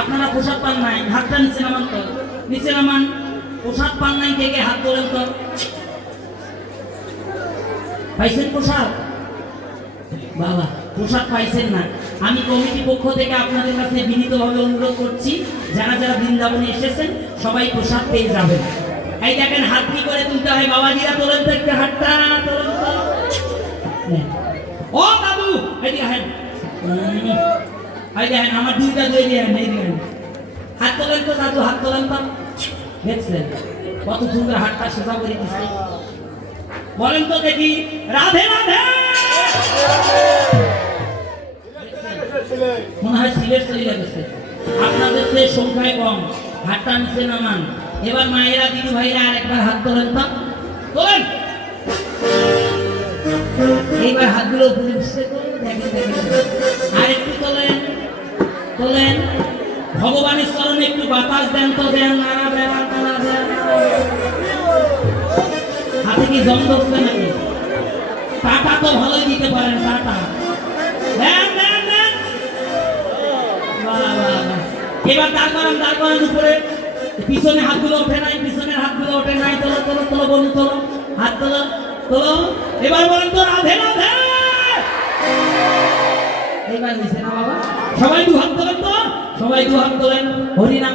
আপনারা প্রসাদ পান নাই, হাতটা নিচে নামান তো, নিচে নামান। প্রসাদ পান নাই, কে কে হাত তোলেন তো। পাইছেন প্রসাদ? বাবা প্রসাদ পাইছেন না। আমি কমিটি পক্ষ থেকে আপনাদের কাছে বিনীতভাবে অনুরোধ করছি, যারা যারা বৃন্দাবনে এসেছেন সবাই প্রসাদ পেয়ে যাবেন। এই দেখেন হাত কি করে তুলতে হয়, বাবাজিরা তোলেন তো একটা হাতটা, তোলেন তো। ও বাবু এই দেখেন, এই দেখেন আমার দুইটা দুই দেখেন, এই দেখেন হাত তোলেন তো দাদু, হাত তোলেন তো। দেখছেন কত সুন্দর হাতটা সোজা করে দিচ্ছে। বলেন তো দেখি রাধে রাধে। মনে হয় সিলেট চলে গেছে, আপনাদের তো সংখ্যায় কম, হাতটা নিচে নামান। এবার মায়েরা দিদি ভাইরা আর একবার হাত তোলেন তো, তোলেন। এইবার হাতগুলো উপরে উঠছে, দেখেন দেখেন, আর একটু তোলেন, তোলেন। ভগবানের চরণে একটু বাতাস দেন তো, দেন, নাড়া দেন, নাড়া দেন। হাতে কি জম ধরছে নাকি? টাটা তো ভালোই দিতে পারেন, টাটা দেন দেন দেন। এবার দাঁড় করান, দাঁড় করান উপরে। পিছনে হাতগুলো ওঠে নাই, পিছনের হাতগুলো ওঠে নাই। তোলো তোলো তোলো বলুন, তোলো হাত, তোলো তোলো। এবার বলেন তো রাধে রাধে। এইবার হয়েছে না বাবা? সবাই দু হাত তোলেন তো, সবাই দু হাত তোলেন। হরিনাম